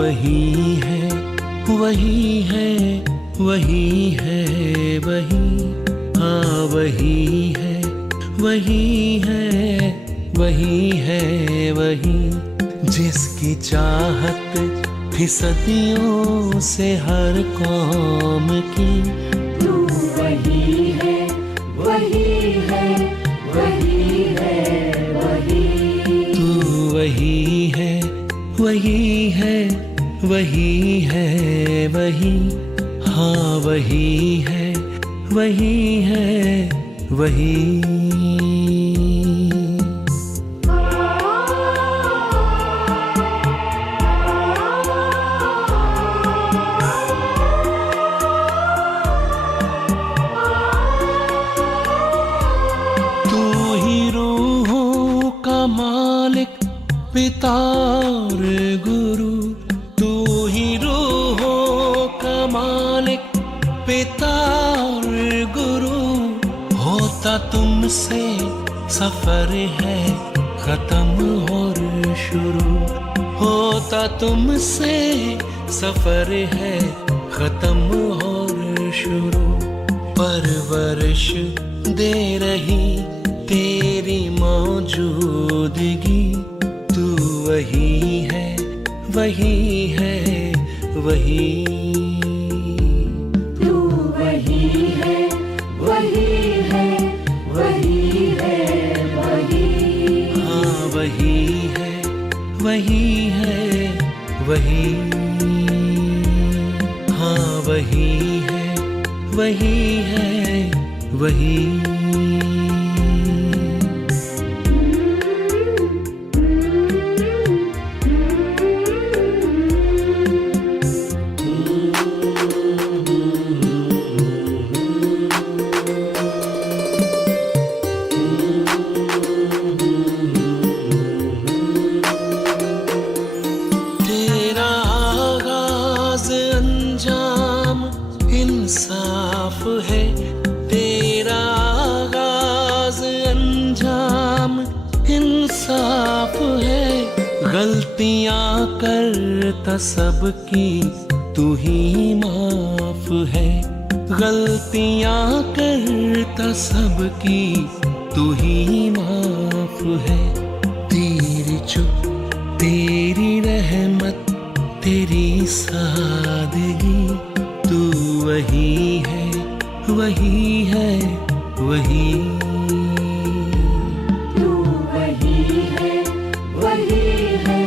वही है, वही है, वही है, वही, हाँ वही है, वही है, वही है, वही जिसकी चाहत थी सदियों से हर कौम की। तू वही है, वही है, वही है, वही। तू वही है, वही है, वही है, वही, हाँ वही है, वही है, वही। तू ही रूहों का मालिक, पिता और गुरु। तू ही रूहों का मालिक, पिता और गुरु। होता तुमसे सफर है खत्म और शुरू। होता तुमसे सफर है खत्म और शुरू। परवरिश दे रही तेरी मौजूदगी। तू वही है, वही है, वही। तू वही है, वही है, वही है, वही। हाँ वही है, वही है, वही। हाँ वही है, वही है, वही। तेरा आगाज अंजाम इंसाफ है। तेरा आगाज अंजाम इंसाफ है। गलतियां करता सबकी तू ही माफ है। गलतियां करता सबकी तू ही माफ है। तेरी चुप, तेरी रहमत, तेरी सादगी। तू वही है, वही है, वही। तू वही है, वही है,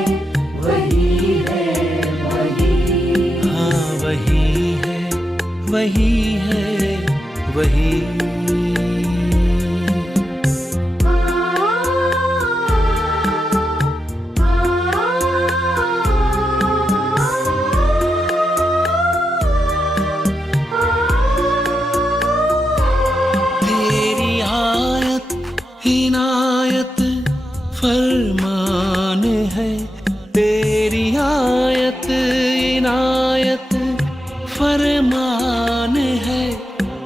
वही है, वही। हाँ वही है, वही है, वही। तेरी आयत इनायत फरमान है। तेरी आयत इनायत फरमान है।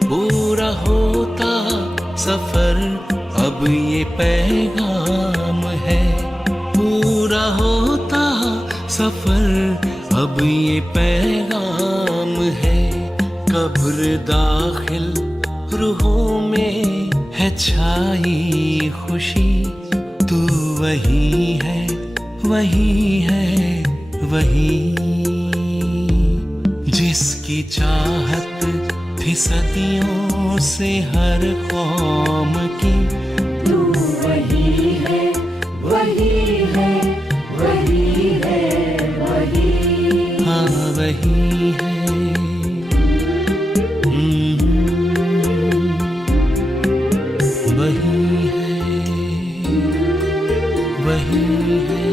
पूरा होता सफर अब ये पैगाम है। पूरा होता सफर अब ये पैगाम है। कब्र दाखिल रूहों में है छाई खुशी। तू वही है, वही है, वही जिसकी चाहत थी सदियों से हर कौम की। तू वही है, वही है, वही है, वही। हाँ वही है। वही है, वही है।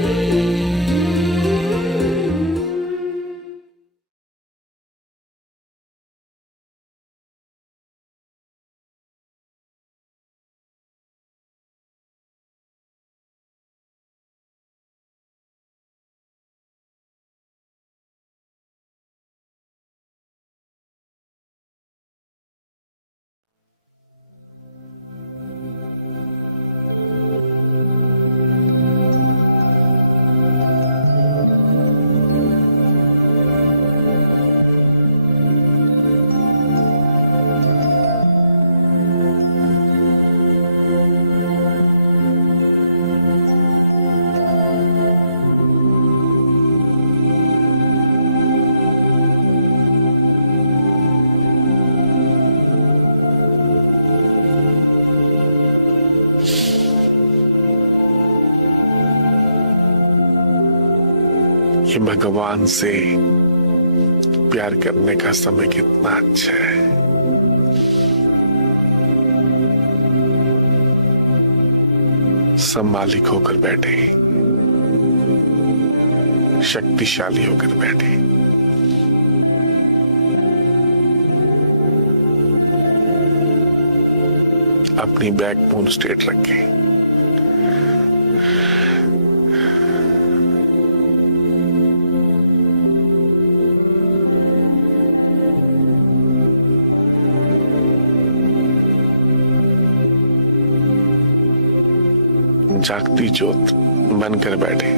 कि भगवान से प्यार करने का समय कितना अच्छा है। सब मालिक होकर बैठे, शक्तिशाली होकर बैठे। अपनी बैकबोन स्ट्रेट रखें। जागती ज्योत बनकर बैठे।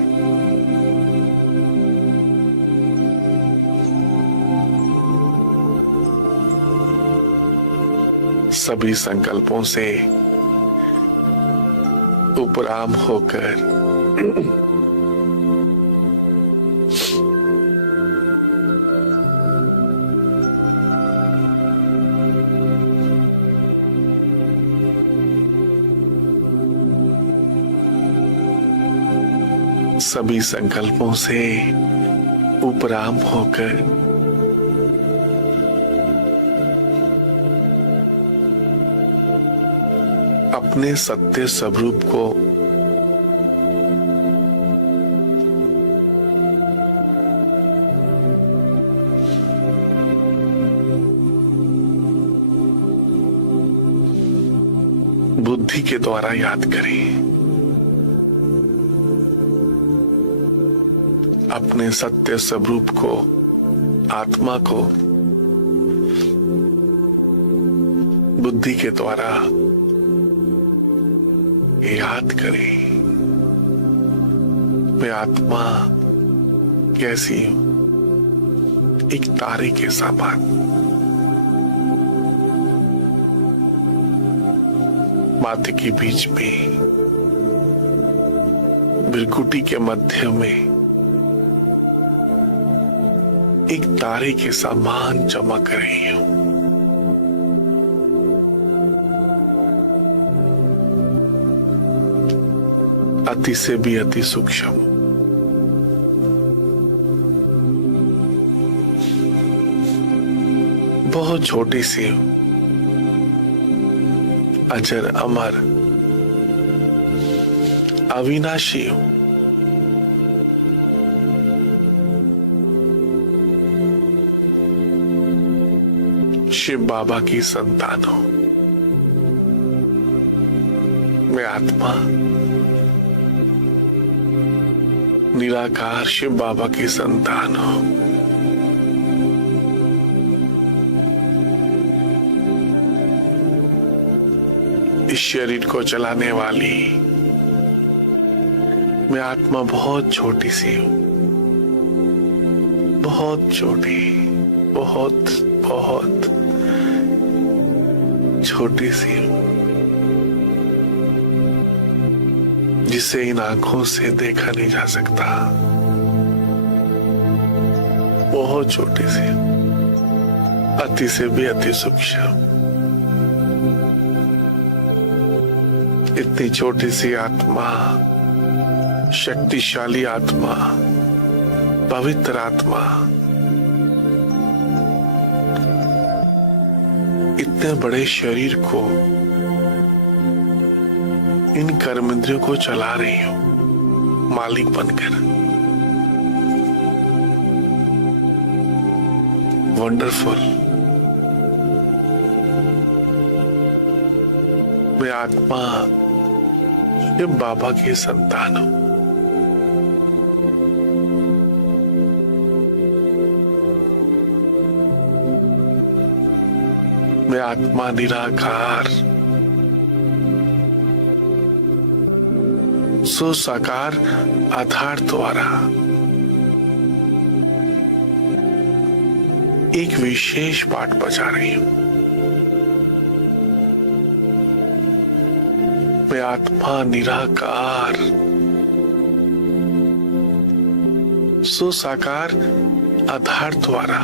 सभी संकल्पों से उपराम होकर सभी संकल्पों से उपराम होकर अपने सत्य स्वरूप को बुद्धि के द्वारा याद करें। अपने सत्य स्वरूप को, आत्मा को बुद्धि के द्वारा याद करें। मैं आत्मा कैसी हूं? एक तारे के समान। माथे के बीच में, भृकुटी के मध्य में एक तारे के समान चमक रही हूं। अति से भी अति सूक्ष्म, बहुत छोटी सी हूं, अजर अमर अविनाशी हूं। शिव बाबा की संतान हूं। मैं आत्मा निराकार शिव बाबा की संतान हूं। इस शरीर को चलाने वाली मैं आत्मा बहुत छोटी सी हूं, बहुत छोटी, बहुत बहुत छोटी सी हूं, जिसे इन आंखों से देखा नहीं जा सकता। बहुत छोटी सी, अति से भी अति सूक्ष्म। इतनी छोटी सी आत्मा, शक्तिशाली आत्मा, पवित्र आत्मा, इतने बड़े शरीर को, इन कर्मेंद्रियों को चला रही हूं मालिक बनकर। वंडरफुल। मैं आत्मा शिव बाबा की संतान हूं। मैं आत्मा निराकार सुसाकार आधार द्वारा एक विशेष पाठ बजा रही हूं। मैं आत्मा निराकार सुसाकार आधार द्वारा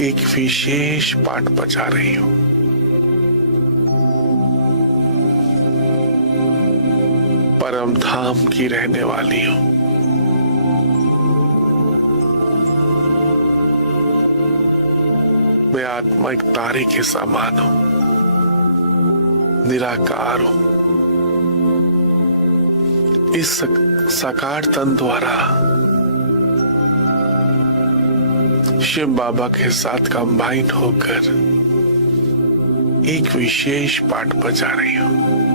एक विशेष पाठ बजा रही हूं। परम धाम की रहने वाली हूं। मैं आत्मा एक तारे के समान हूं, निराकार हूं। इस साकार तन द्वारा शिव बाबा के साथ कंबाइन होकर एक विशेष पाठ बजा रही हूं।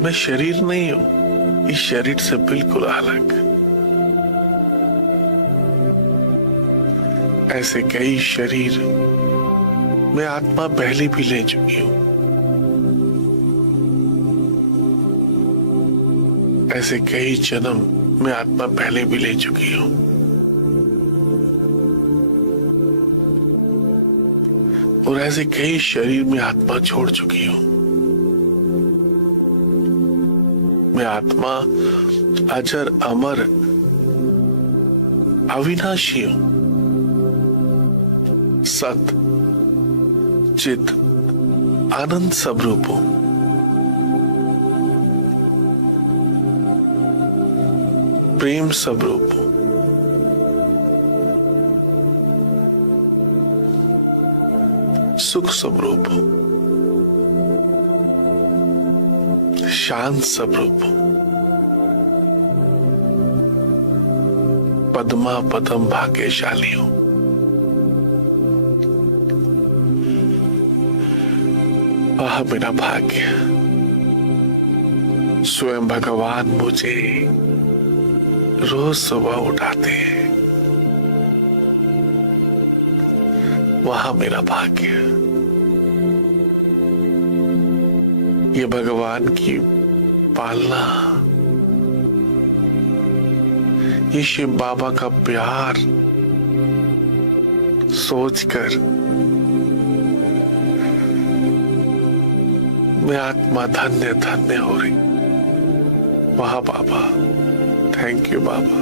मैं शरीर नहीं हूं, इस शरीर से बिल्कुल अलग। ऐसे कई शरीर मैं आत्मा पहले भी ले चुकी हूं। ऐसे कई जन्म मैं आत्मा पहले भी ले चुकी हूं। और ऐसे कई शरीर में आत्मा छोड़ चुकी हूं। मैं आत्मा अजर अमर अविनाशी हूं। सत चित आनंद स्वरूप हूं। प्रेम स्वरूप हूं। सुख स्वरूप हूं। शांत स्वरूप हूं। पद्मा पदम भाग्यशाली हूं। आह मेरा भाग्य, स्वयं भगवान मुझे रोज सुबह उठाते हैं। वहां मेरा भाग्य, ये भगवान की पालना, ये शिव बाबा का प्यार सोचकर मैं आत्मा धन्य धन्य हो रही। वाह बाबा, थैंक यू बाबा।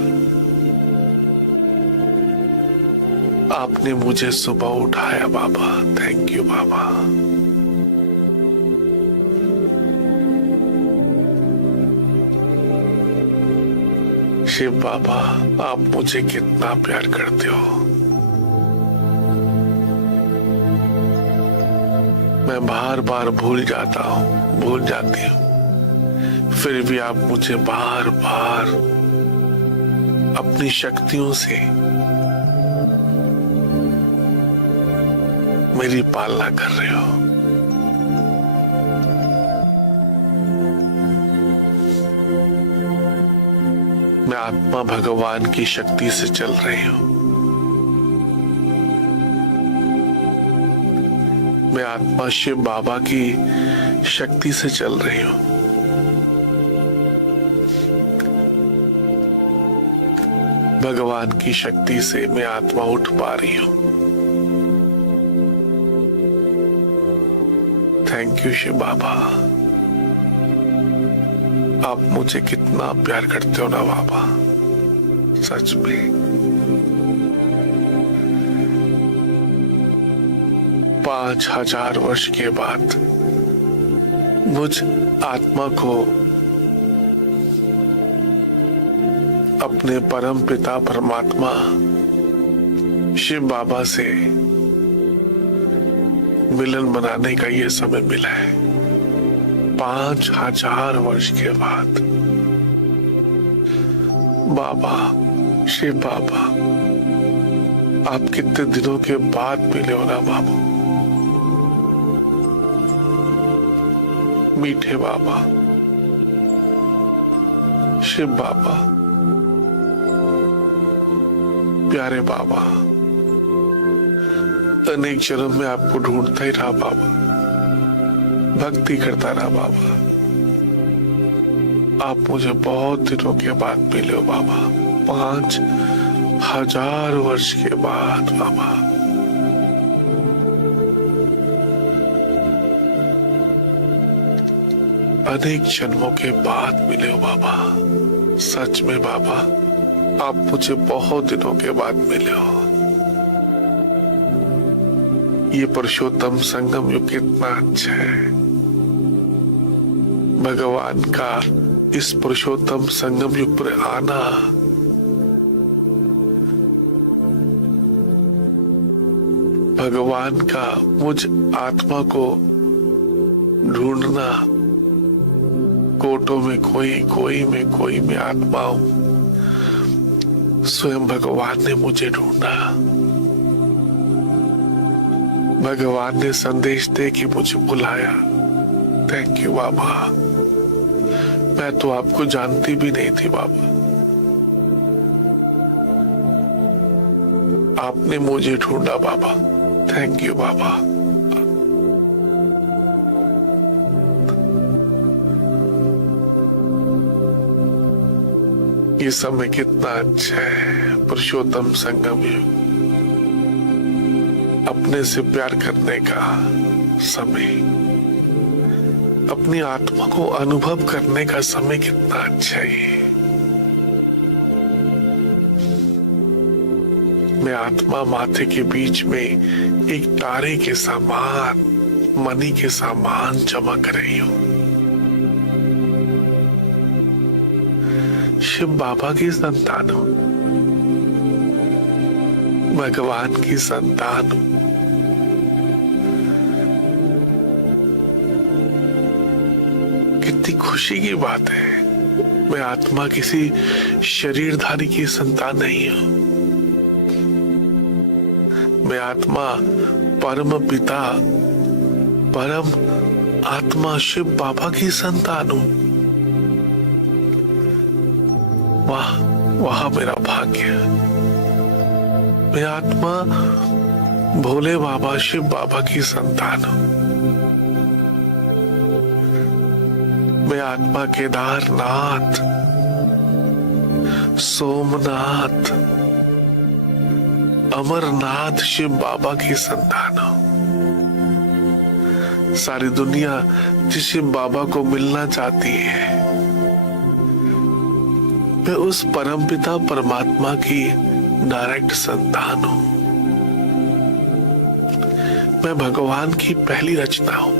आपने मुझे सुबह उठाया बाबा, थैंक यू बाबा। शिव बाबा, आप मुझे कितना प्यार करते हो। मैं बार बार भूल जाता हूं, भूल जाती हूं, फिर भी आप मुझे बार बार अपनी शक्तियों से मेरी पालना कर रहे हो। मैं आत्मा भगवान की शक्ति से चल रही हूं। मैं आत्मा शिव बाबा की शक्ति से चल रही हूं। भगवान की शक्ति से मैं आत्मा उठ पा रही हूं। Thank you Shiv Baba. आप मुझे कितना प्यार करते हो ना बाबा, सच में। 5000 वर्ष के बाद मुझ आत्मा को अपने परम पिता परमात्मा शिव बाबा से मिलन बनाने का ये समय मिला है। 5000 वर्ष के बाद बाबा, शिव बाबा, आप कितने दिनों के बाद मिले हो ना बाबा। मीठे बाबा, शिव बाबा, प्यारे बाबा, अनेक जन्म में आपको ढूंढता ही रहा बाबा, भक्ति करता रहा बाबा। आप मुझे बहुत दिनों के बाद मिले हो बाबा, 5000 वर्ष के बाद बाबा। अनेक जन्मों के बाद मिले हो बाबा, सच में बाबा, आप मुझे बहुत दिनों के बाद मिले हो। ये पुरुषोत्तम संगम युग कितना अच्छा है। भगवान का इस पुरुषोत्तम संगम युग पर आना भगवान का मुझ आत्मा को ढूंढना, कोटों में कोई में आत्मा हूं, स्वयं भगवान ने मुझे ढूंढा। भगवान ने संदेश दे के मुझे बुलाया। थैंक यू बाबा। मैं तो आपको जानती भी नहीं थी बाबा, आपने मुझे ढूंढा बाबा। थैंक यू बाबा। ये समय कितना अच्छा है, पुरुषोत्तम संगम युग, अपने से प्यार करने का समय, अपनी आत्मा को अनुभव करने का समय कितना अच्छा है। मैं आत्मा माथे के बीच में एक तारे के समान, मणि के समान चमक रही हूं। शिव बाबा की संतान हूं, भगवान की संतान हूं। कितनी खुशी की बात है। मैं आत्मा किसी शरीरधारी की संतान नहीं हूं। मैं आत्मा परम पिता, परम आत्मा शिव बाबा की संतान हूं। वाह वाह मेरा भाग्य। मैं आत्मा भोले बाबा शिव बाबा की संतान हूं। मैं आत्मा केदारनाथ, सोमनाथ, अमरनाथ शिव बाबा की संतान हूं। सारी दुनिया जिस शिव बाबा को मिलना चाहती है, मैं उस परमपिता परमात्मा की डायरेक्ट संतान हूं। मैं भगवान की पहली रचना हूं।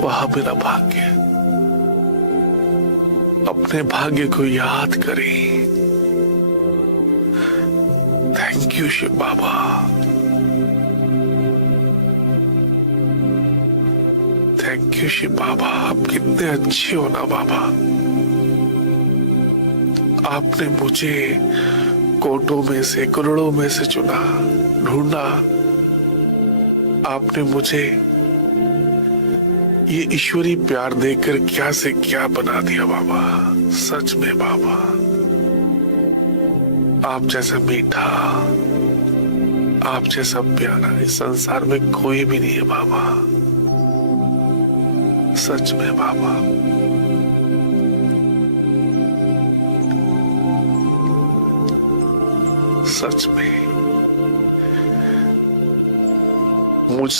वह मेरा भाग्य। अपने भाग्य को याद करें। Thank you Shiv Baba. Thank you Shiv Baba. आप कितने अच्छे हो ना बाबा। आपने मुझे कोटों में से, करोड़ों में से चुना, ढूंढा। आपने मुझे ये ईश्वरी प्यार देकर क्या से क्या बना दिया बाबा। सच में बाबा, आप जैसा मीठा, आप जैसा प्यारा इस संसार में कोई भी नहीं है बाबा। सच में बाबा। सच में मुझ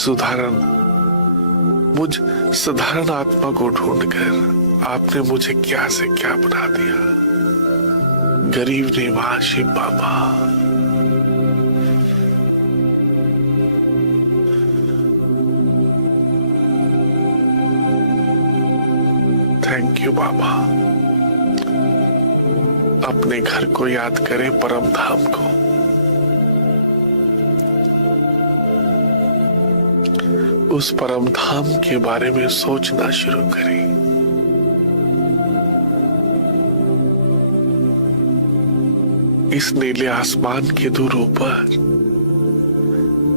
साधारण आत्मा को ढूंढकर आपने मुझे क्या से क्या बना दिया। गरीब निवासी बाबा। थैंक यू बाबा। अपने घर को याद करें, परम धाम को। उस परम धाम के बारे में सोचना शुरू करें। इस नीले आसमान के दूर ऊपर,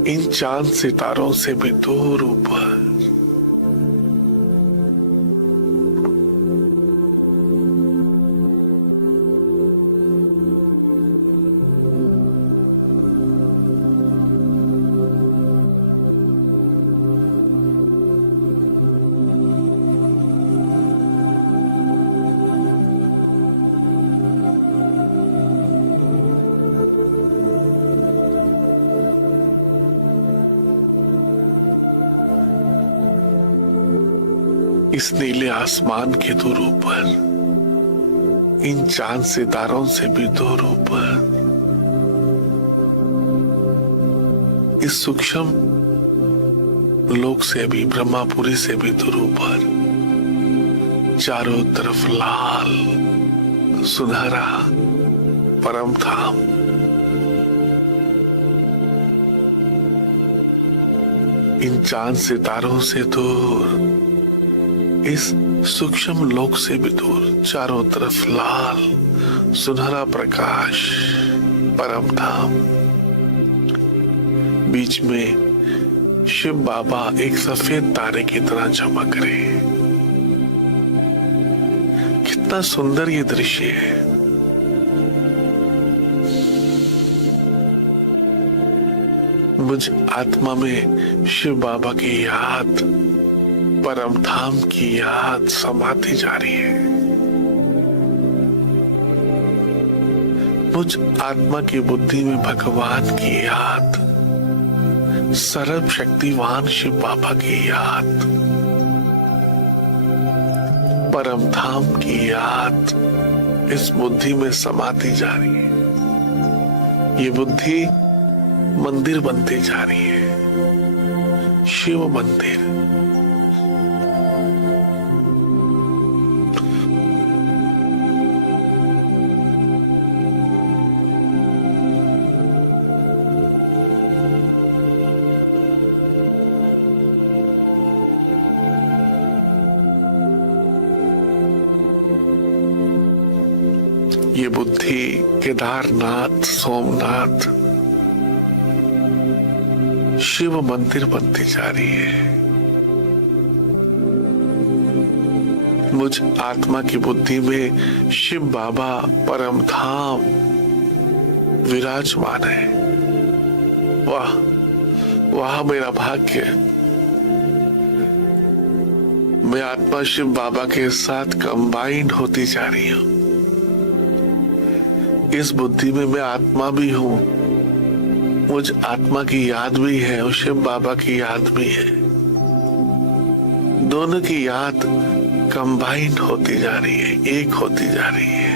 इन चांद सितारों से भी दूर ऊपर, इस नीले आसमान के दूर ऊपर, इन चांद सितारों से भी दूर ऊपर इस सूक्ष्म लोक से भी, ब्रह्मापुरी से भी दूर ऊपर चारों तरफ लाल सुनहरा परम धाम, इन चांद सितारों से दूर, इस सूक्ष्म लोक से भी दूर चारों तरफ लाल सुनहरा प्रकाश परम धाम, बीच में शिव बाबा एक सफेद तारे की तरह चमक रहे हैं। कितना सुंदर ये दृश्य है। मुझ आत्मा में शिव बाबा की याद, परम धाम की याद समाती जा रही है। मुझ आत्मा की बुद्धि में भगवान की याद, सर्व शक्तिवान शिव बाबा की याद, परम धाम की याद इस बुद्धि में समाती जा रही है। ये बुद्धि मंदिर बनती जा रही है, शिव मंदिर। ये बुद्धि केदारनाथ, सोमनाथ, शिव मंदिर बनती जा रही है। मुझ आत्मा की बुद्धि में शिव बाबा परम धाम विराजमान है। वाह वाह मेरा भाग्य, मैं आत्मा शिव बाबा के साथ कंबाइंड होती जा रही हूं। इस बुद्धि में मैं आत्मा भी हूं, मुझ आत्मा की याद भी है और शिव बाबा की याद भी है। दोनों की याद कंबाइंड होती जा रही है, एक होती जा रही है।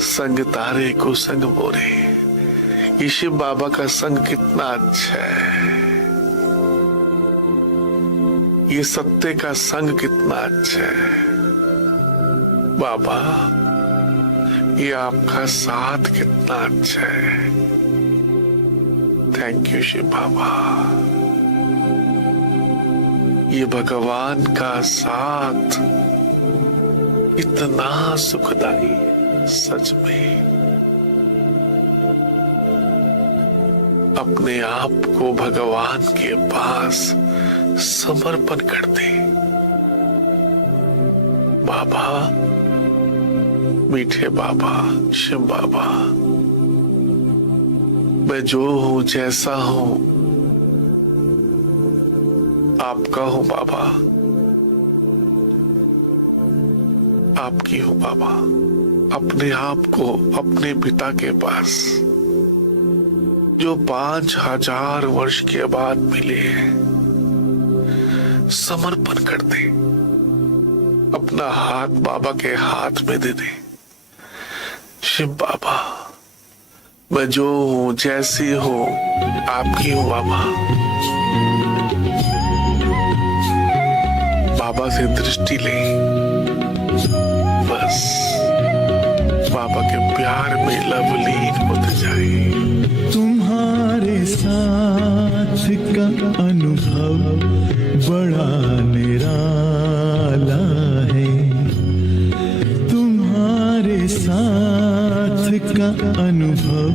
संग तारे को संग मोरे, ये शिव बाबा का संग कितना अच्छा है। ये सत्य का संग कितना अच्छा है। बाबा, ये आपका साथ कितना अच्छा है। थैंक यू शिव बाबा। ये भगवान का साथ इतना सुखदाई है, सच में। अपने आप को भगवान के पास समर्पण कर दे। बाबा, मीठे बाबा, शिव बाबा, मैं जो हूं, जैसा हूं, आपका हूं बाबा, आपकी हूं बाबा। अपने आप को अपने पिता के पास, जो 5000 वर्ष के बाद मिले हैं, समर्पण कर दे। अपना हाथ बाबा के हाथ में दे दे। शिव बाबा, मैं जो हूं, जैसी हूं, आपकी हूं बाबा। बाबा से दृष्टि ले, बस बाबा के प्यार में लवलीन होते जाए। तुम्हारे साथ का अनुभव बड़ा निराला है। तुम्हारे साथ का अनुभव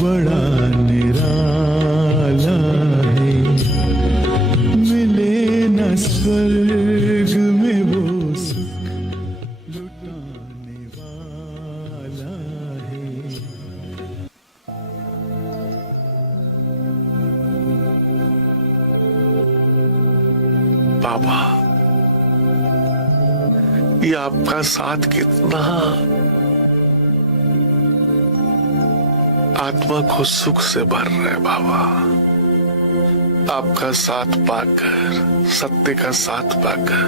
बड़ा निराला है। मिले न स्वर्ग में वो सुख लुटाने वाला है। बाबा, ये आपका साथ कितना आत्मा को सुख से भर रहा है बाबा। आपका साथ पाकर, सत्य का साथ पाकर,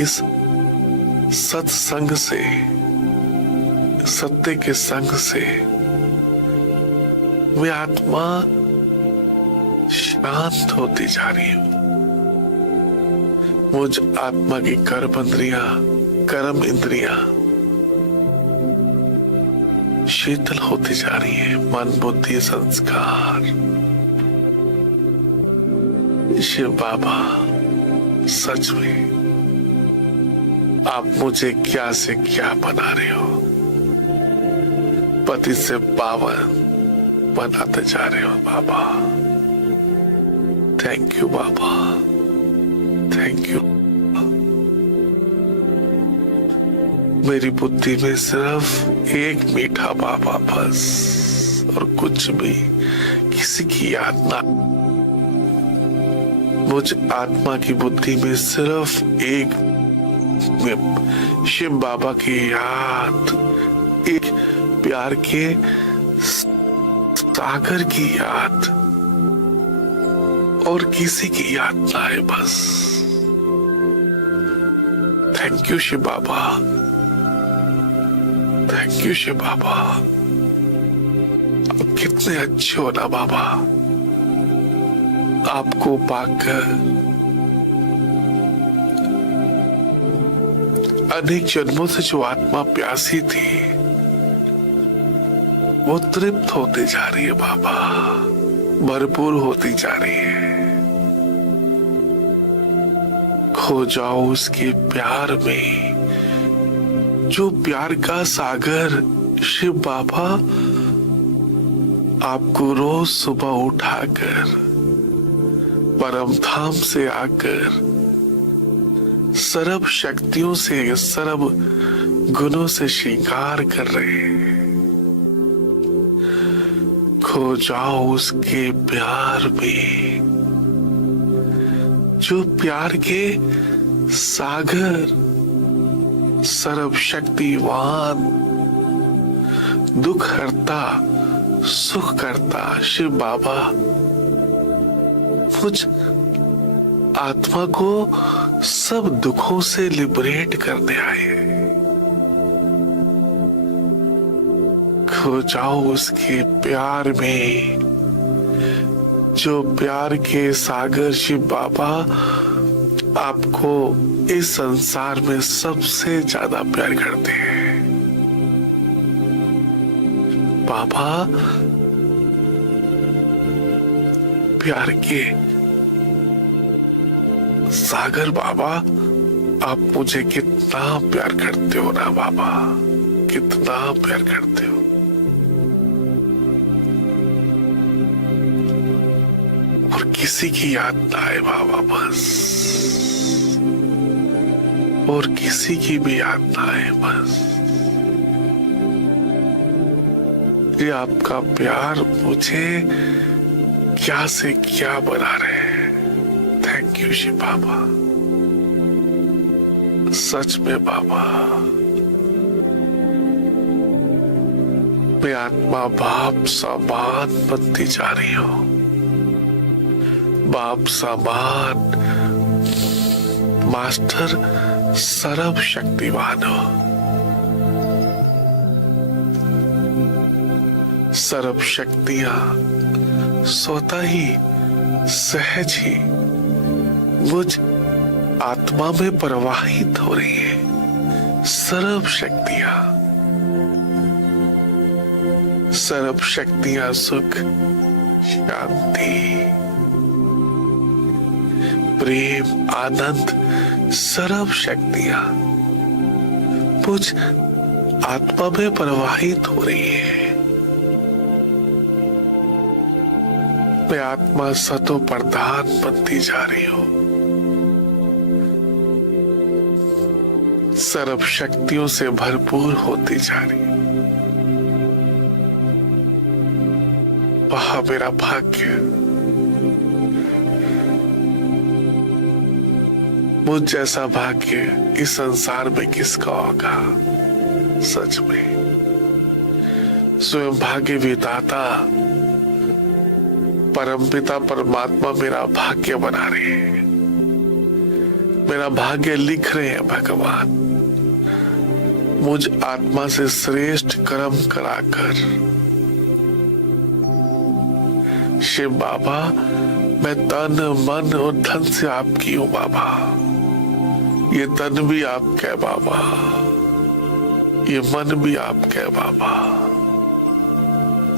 इस सत्संग से सत्य के संग से मैं आत्मा शांत होती जा रही हूं। मुझ आत्मा की कर्म इंद्रियां शीतल होती जा रही है। मन बुद्धि संस्कार, शिव बाबा सच में आप मुझे क्या से क्या बना रहे हो। पति से पावन बनाते जा रहे हो Baba. Thank you Baba, thank you. मेरी बुद्धि में सिर्फ एक मीठा बाबा बस, और कुछ भी किसी की याद ना। मुझ आत्मा की बुद्धि में सिर्फ एक शिव बाबा की याद, एक प्यार के सागर की याद, और किसी की याद ना है बस। Thank you Shiv Baba, thank you Shiv Baba. आप कितने अच्छे हो ना बाबा। आपको पाकर अनेक जन्मों से जो आत्मा प्यासी थी वो तृप्त होती जा रही है बाबा, भरपूर होती जा रही है। खो जाओ उसके प्यार में, जो प्यार का सागर शिव बाबा आपको रोज सुबह उठाकर परम धाम से आकर सर्व शक्तियों से, सर्व गुणों से श्रृंगार कर रहे हैं। खो जाओ उसके प्यार में, जो प्यार के सागर सर्व शक्तिवान, दुख हरता सुख करता शिव बाबा मुझ आत्मा को सब दुखों से लिबरेट करने आए। खो जाओ उसके प्यार में, जो प्यार के सागर शिव बाबा आपको इस संसार में सबसे ज्यादा प्यार करते हैं। बाबा प्यार के सागर बाबा, आप मुझे कितना प्यार करते हो ना बाबा, कितना प्यार करते हो। और किसी की याद ना आए बाबा बस, और किसी की भी याद ना आए बस। ये आपका प्यार मुझे क्या से क्या बना रहे हैं। थैंक यू शिव बाबा, सच में बाबा। मैं आत्मा बाप समान बनती जा रही हूं, बाप समान मास्टर सर्व शक्तिवान हो। सर्व शक्तियां स्वतः ही सहज ही मुझ आत्मा में प्रवाहित हो रही है। सर्व शक्तियां सुख, शांति, प्रेम, आनंद, सर्व शक्तियां मुझ आत्मा में प्रवाहित हो रही है। मैं आत्मा सतो प्रधान बनती जा रही हूं। सर्व शक्तियों से भरपूर होती जा रही हूं। वह मेरा भाग्य। मुझ जैसा भाग्य इस संसार में किसका होगा। सच में स्वयं भाग्य विधाता परमपिता परमात्मा मेरा भाग्य बना रहे हैं, मेरा भाग्य लिख रहे हैं भगवान। मुझ आत्मा से श्रेष्ठ कर्म कराकर शिव बाबा, मैं तन मन और धन से आपकी हूं बाबा। ये तन भी आपका है बाबा, ये मन भी आपका है बाबा,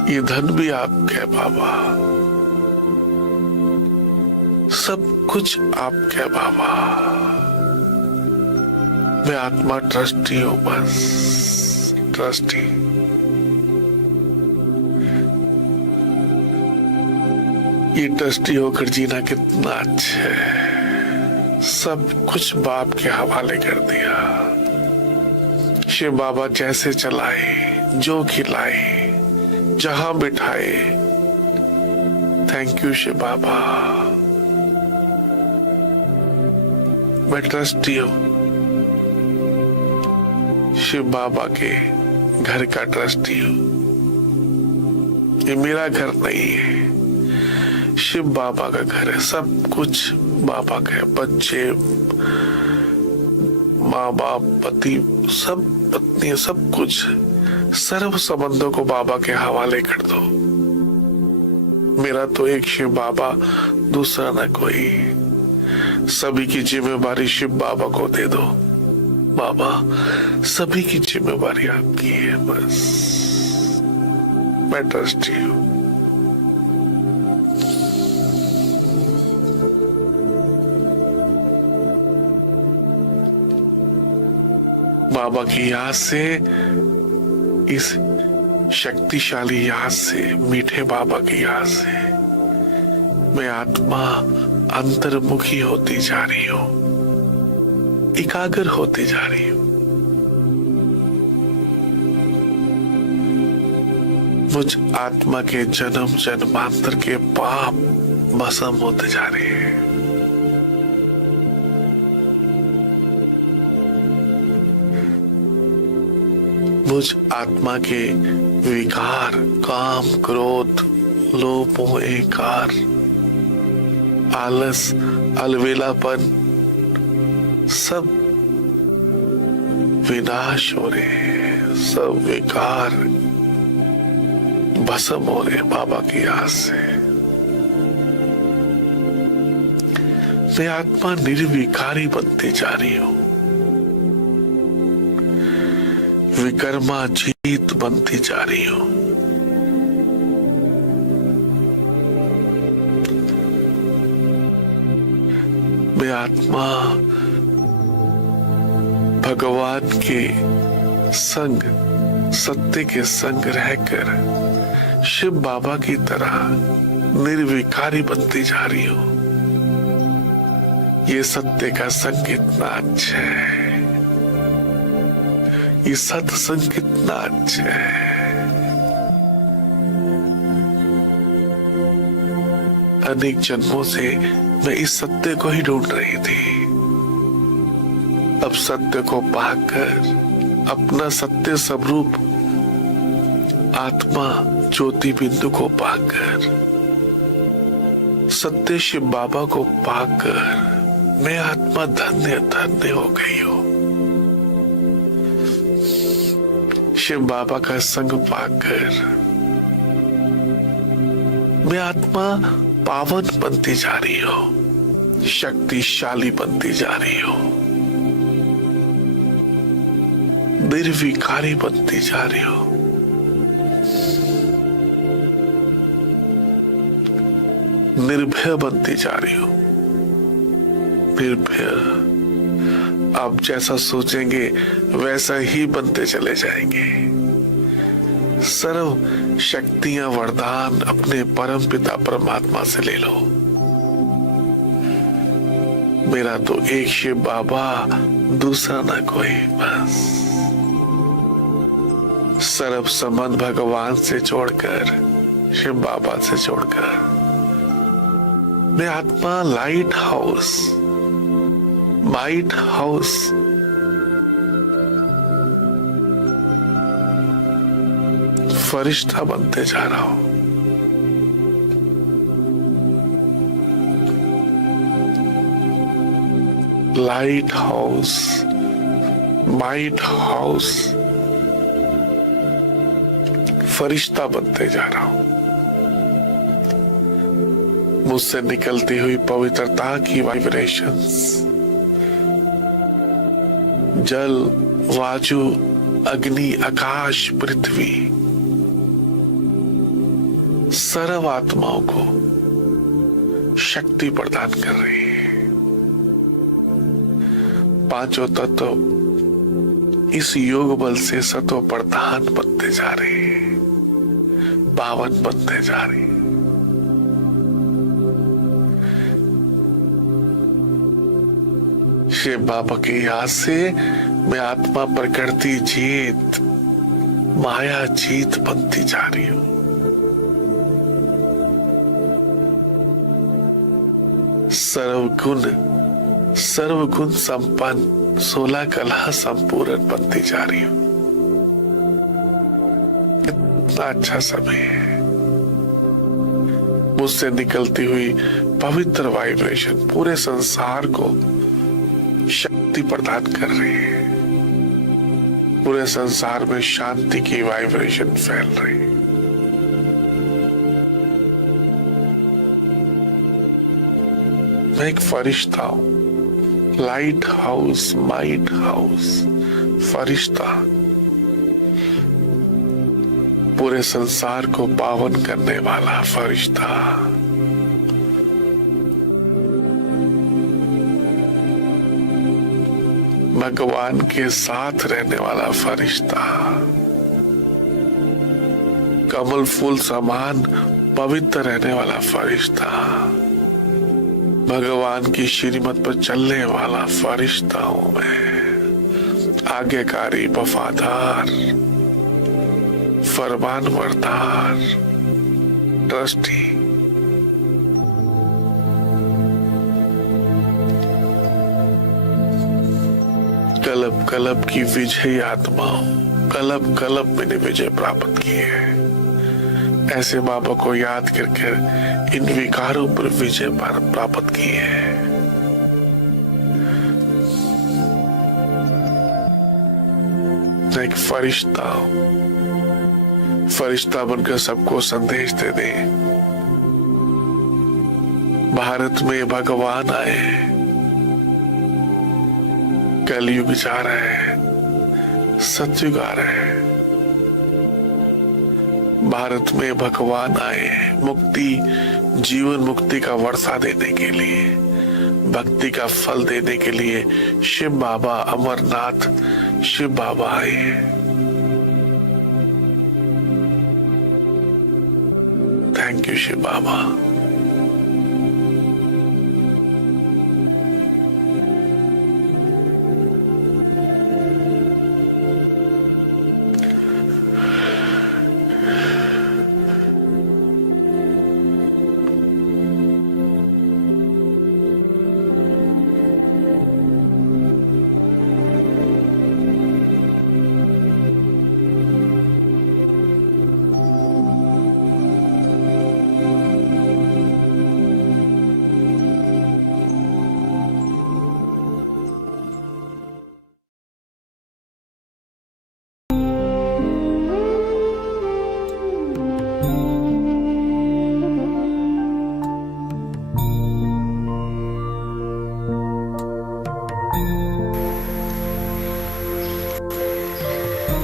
ये धन भी आपका है बाबा, सब कुछ आपका है बाबा। मैं आत्मा ट्रस्टी हूं, बस ट्रस्टी। ये ट्रस्टी होकर जीना कितना अच्छा है। सब कुछ बाप के हवाले कर दिया। शिव बाबा जैसे चलाए, जो खिलाए, जहां बिठाए, थैंक यू शिव बाबा। मैं ट्रस्टी हूं, शिव बाबा के घर का ट्रस्टी हूं। ये मेरा घर नहीं है, शिव बाबा का घर है। सब कुछ बाबा का है। बच्चे, माँ बाप, पति, सब पत्नी, सब कुछ, सर्व संबंधों को बाबा के हवाले कर दो। मेरा तो एक शिव बाबा, दूसरा ना कोई। सभी की जिम्मेवारी शिव बाबा को दे दो। बाबा, सभी की जिम्मेवारी आपकी है, बस। मैं ट्रस्टी हूं। बाबा की याद से, इस शक्तिशाली याद से, मीठे बाबा की याद से मैं आत्मा अंतर्मुखी होती जा रही हूं, एकाग्र होती जा रही हूं। मुझ आत्मा के जन्म जन्मांतर के पाप भस्म होते जा रहे हैं। मुझ आत्मा के विकार, काम, क्रोध, लोभ, मोह, अहंकार, आलस, अलवेलापन, सब विनाश हो रहे हैं। सब विकार भस्म हो रहे हैं बाबा की याद से। मैं आत्मा निर्विकारी बनती जा रही हूं, विकर्मा जीत बनती जा रही हूं। मैं आत्मा भगवान के संग, सत्य के संग रहकर शिव बाबा की तरह निर्विकारी बनती जा रही हूं। ये सत्य का संग कितना अच्छा है, ये सत्संग कितना अच्छा है। अनेक जन्मों से मैं इस सत्य को ही ढूंढ रही थी। अब सत्य को पाकर, अपना सत्य स्वरूप आत्मा ज्योति बिंदु को पाकर, सत्य शिव बाबा को पाकर मैं आत्मा धन्य धन्य हो गई हूं। शिव बाबा का संग पाकर मैं आत्मा पावन बनती जा रही हूं, शक्तिशाली बनती जा रही हूं, निर्विकारी बनती जा रही हूं। निर्भय बनती जा रही हूं, निर्भय। आप जैसा सोचेंगे वैसा ही बनते चले जाएंगे। सर्व शक्तियां, वरदान अपने परम पिता परमात्मा से ले लो। मेरा तो एक शिव बाबा, दूसरा ना कोई, बस। सर्व संबंध भगवान से जोड़कर, शिव बाबा से जोड़कर मैं आत्मा लाइट हाउस, माइट हाउस, फरिश्ता बनते जा रहा हूं। लाइट हाउस, माइट हाउस फरिश्ता बनते जा रहा हूं। मुझसे निकलती हुई पवित्रता की वाइब्रेशंस जल, वायु, अग्नि, आकाश, पृथ्वी सर्व आत्माओं को शक्ति प्रदान कर रही है। पांचों तत्व इस योग बल से सत्व प्रधान बनते जा रहे हैं, पावन बनते जा रहे हैं। शिव बाबा की याद से मैं आत्मा प्रकृति जीत, माया जीत बनती जा रही हूं। सर्वगुण संपन्न 16 कला संपूर्ण बनती जा रही हूं। कितना अच्छा समय है। मुझसे निकलती हुई पवित्र वाइब्रेशन पूरे संसार को शक्ति प्रदान कर रही है। पूरे संसार में शांति की वाइब्रेशन फैल रही है। मैं एक फरिश्ता हूं। लाइट हाउस, माइट हाउस, फरिश्ता पूरे संसार को पावन करने वाला फरिश्ता। भगवान के साथ रहने वाला फरिश्ता, कमल फूल समान पवित्र रहने वाला फरिश्ता, भगवान की श्रीमत पर चलने वाला फरिश्ता हूं मैं। आज्ञाकारी, वफादार, फरमान बरदार, ट्रस्टी। कलब कलब की विजयी आत्मा हूं। कलब कलब मैंने विजय प्राप्त की है। ऐसे बाबा को याद करके इन विकारों पर विजय प्राप्त की है। मैं एक फरिश्ता हूं। फरिश्ता बनकर सबको संदेश दे दे। भारत में भगवान आए, कलयुग जा रहे हैं, सतयुग आ रहे हैं। भारत में भगवान आए मुक्ति, जीवन मुक्ति का वर्षा देने के लिए, भक्ति का फल देने के लिए। शिव बाबा, अमरनाथ शिव बाबा आए। थैंक यू शिव बाबा।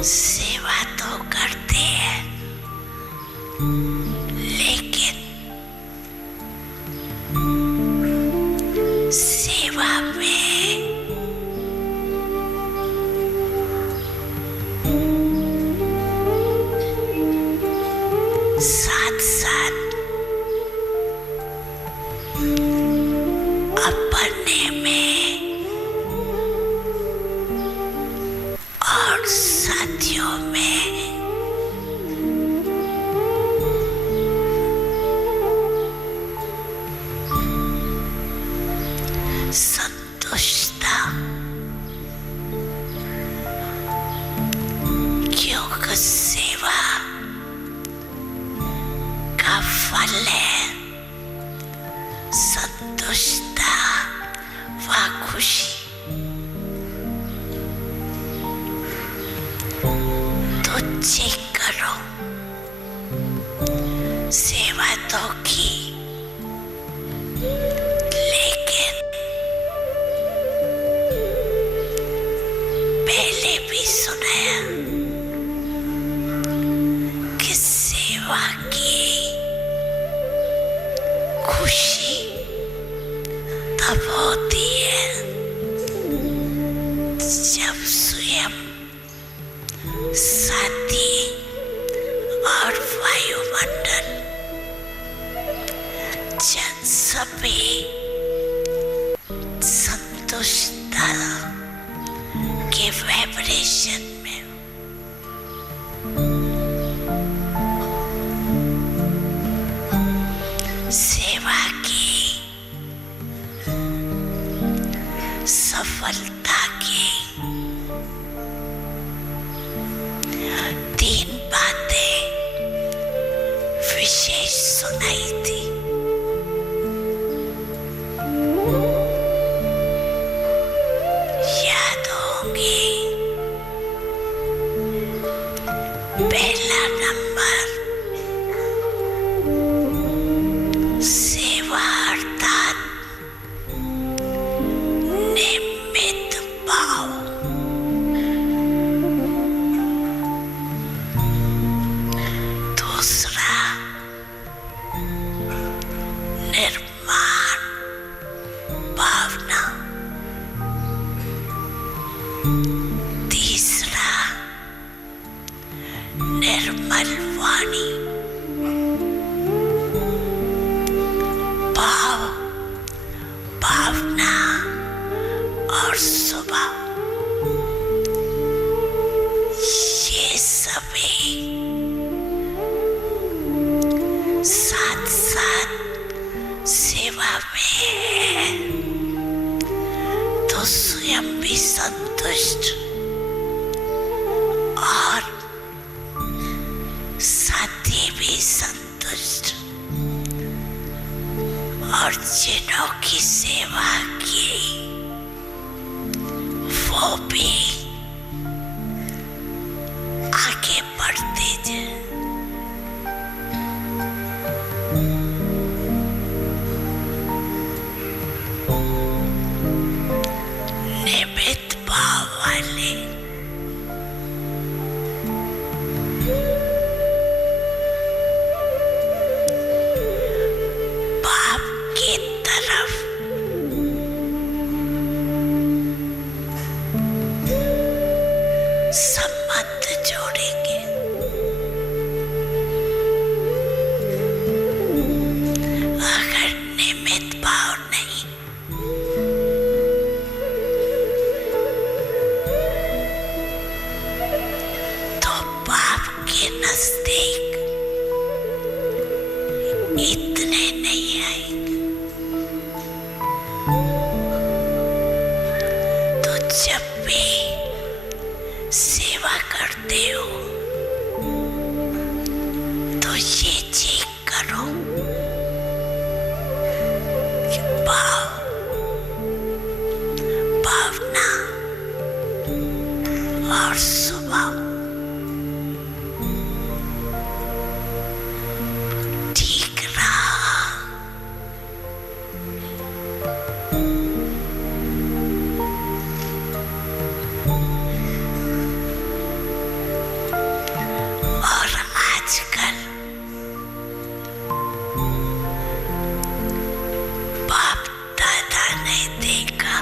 सेवा तो करते हैं, लेकिन सेवा में साथ साथ अपने में और साथियों में संतुष्टता, क्योंकि सेवा का फल है संतुष्टता व खुशी। खुद चेक करो। सेवा तो की, लेकिन पहले भी सुनाया कि सेवा की खुशी तब होती है जब स्वयं साथी और वायुमंडल जन सभी संतुष्टता के वाइब्रेशन में सेवा की सफलता की 3 बातें विशेष सुनाई थी। याद होंगी। पहला नंबर, सेवा अर्थात निमित्त भाव। दूसरा, निर्माण भावना। तीसरा, निर्मल वाणी। भाव, भावना और स्वभाव, ये सभी साथ साथ सेवा में है तो स्वयं भी संतुष्ट और साथी भी संतुष्ट, और जिन्हों की सेवा की वो भी आगे बढ़ते जाए। निमित्त भाव वाले बाप की तरफ संबंध जोड़ेंगे। अगर निमित्त भाव नहीं तो बाप के नजदीक इतने नहीं आएंगे। तो जब भी सेवा करते हो तो ये चेक करो कि भाव, भावना और स्वभाव ठीक रहा। और आजकल बाप दादा ने देखा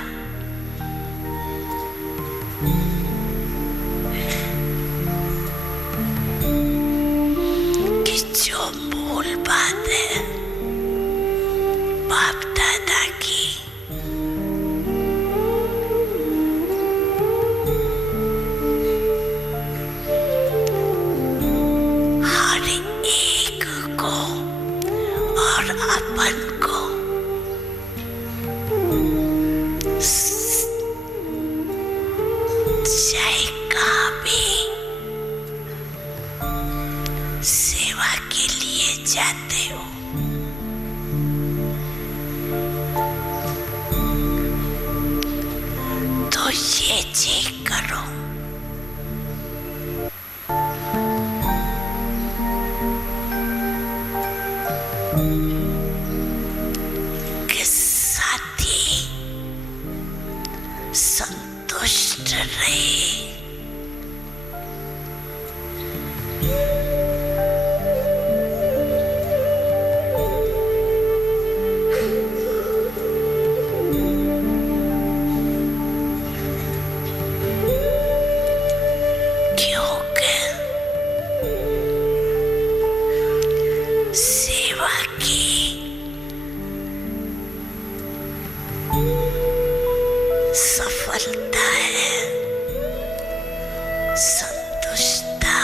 संतुष्टता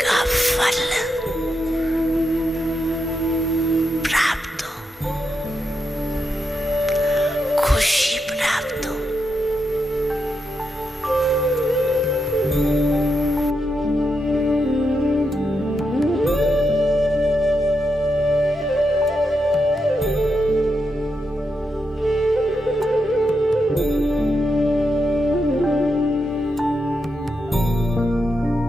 का फल प्राप्त हो, खुशी प्राप्त हो।